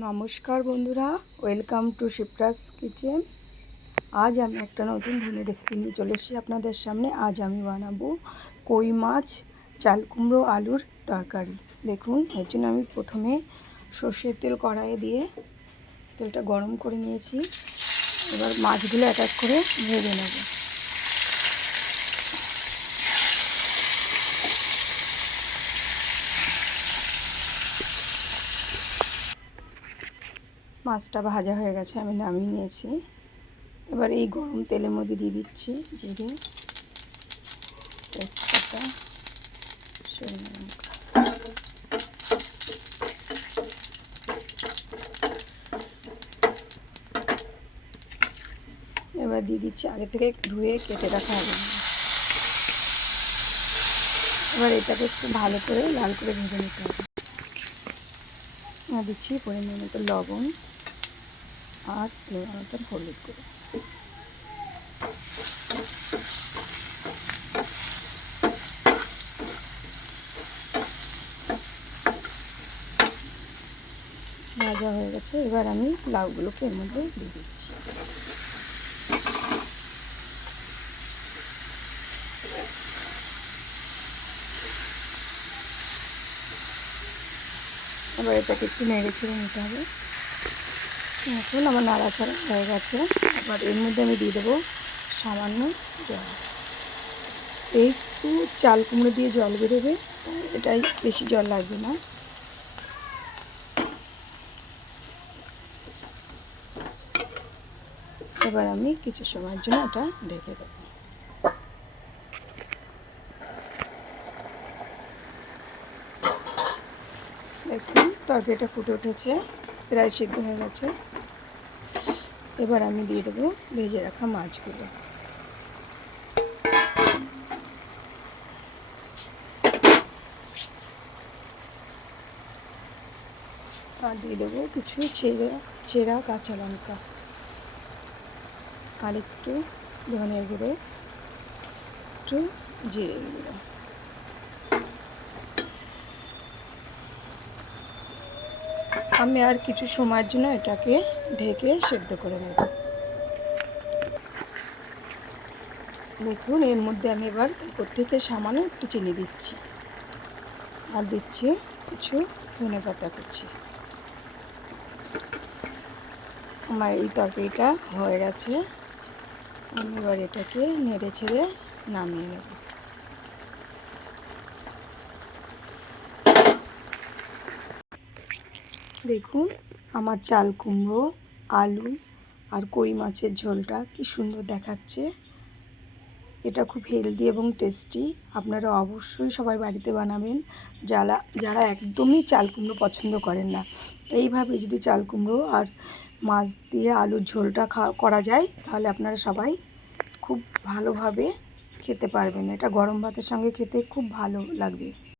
নমস্কার বন্ধুরা, welcome to Shipra's kitchen. আজ আমি একটা নতুন ধরনের রেসিপি নিয়ে চলে এসেছি আপনাদের সামনে। আজ আমি বানাবো কই মাছ চাল কুমড়ো আলুর তরকারি। দেখুন, এর জন্য আমি প্রথমে সর্ষের তেল কড়াইয়ে দিয়ে তেলটা গরম করে নিয়েছি। এবার মাছগুলো এক এক করে ভেজে নেব। মাছটা ভাজা হয়ে গেছে, আমি নামিয়ে নিয়েছি। এবার এই গরম তেলের মধ্যে দিয়ে দিচ্ছি জিরে, তেজপাতা, শুকনো লঙ্কা। এবার দিয়ে দিচ্ছি আগে থেকে ধুয়ে কেটে রাখা আলু। এবার এটাকে একটু ভালো করে লাল করে ভেজে নিতে হবে। দিচ্ছি পরিমাণ মতো লবণ আর পরিমাণ মতো হলুদ গুঁড়ো। ভাজা হয়ে গেছে, এবার আমি লাউগুলোকে এর মধ্যে দিয়ে দিচ্ছি। এবার এটাকে একটু নেড়ে ছেড়ে নিতে হবে। এখন আমার নাড়াচাড়া হয়ে গেছে। এবার এর মধ্যে আমি দিয়ে দেবো সামান্য জল। একটু চাল কুমড়ো দিয়ে জল বেরোবে, এটাই, বেশি জল লাগবে না। এবার আমি কিছু সময়ের জন্য এটা ঢেকে দেবো। দেখুন, তরকারিটা ফুটে উঠেছে, প্রায় সিদ্ধ হয়ে গেছে। এবার আমি দিয়ে দেবো ভেজে রাখা মাছগুলো। আর দিয়ে দেবো কিছু চেরা কাঁচা লঙ্কা আর একটু ধনে গুঁড়ো, একটু জিরে গুঁড়ো। আমি আর কিছু সময়ের জন্য এটাকে ঢেকে সেদ্ধ করে নেব। দেখুন, এর মধ্যে আমি এবার উপর থেকে সামান্য একটু চিনি দিচ্ছি আর দিচ্ছি কিছু ধনেপাতা কুচি। আমার এই তরকারিটা হয়ে গেছে। আমি এবার এটাকে নেড়ে ছেড়ে নামিয়ে নেব। দেখুন, আমার চাল কুমড়ো, আলু আর কই মাছের ঝোলটা কি সুন্দর দেখাচ্ছে। এটা খুব হেলদি এবং টেস্টি। আপনারা অবশ্যই সবাই বাড়িতে বানাবেন, যারা যারা একদমই চাল কুমড়ো পছন্দ করেন না। এইভাবে যদি চাল কুমড়ো আর মাছ দিয়ে আলুর ঝোলটা করা যায়, তাহলে আপনারা সবাই খুব ভালোভাবে খেতে পারবেন। এটা গরম ভাতের সঙ্গে খেতে খুব ভালো লাগবে।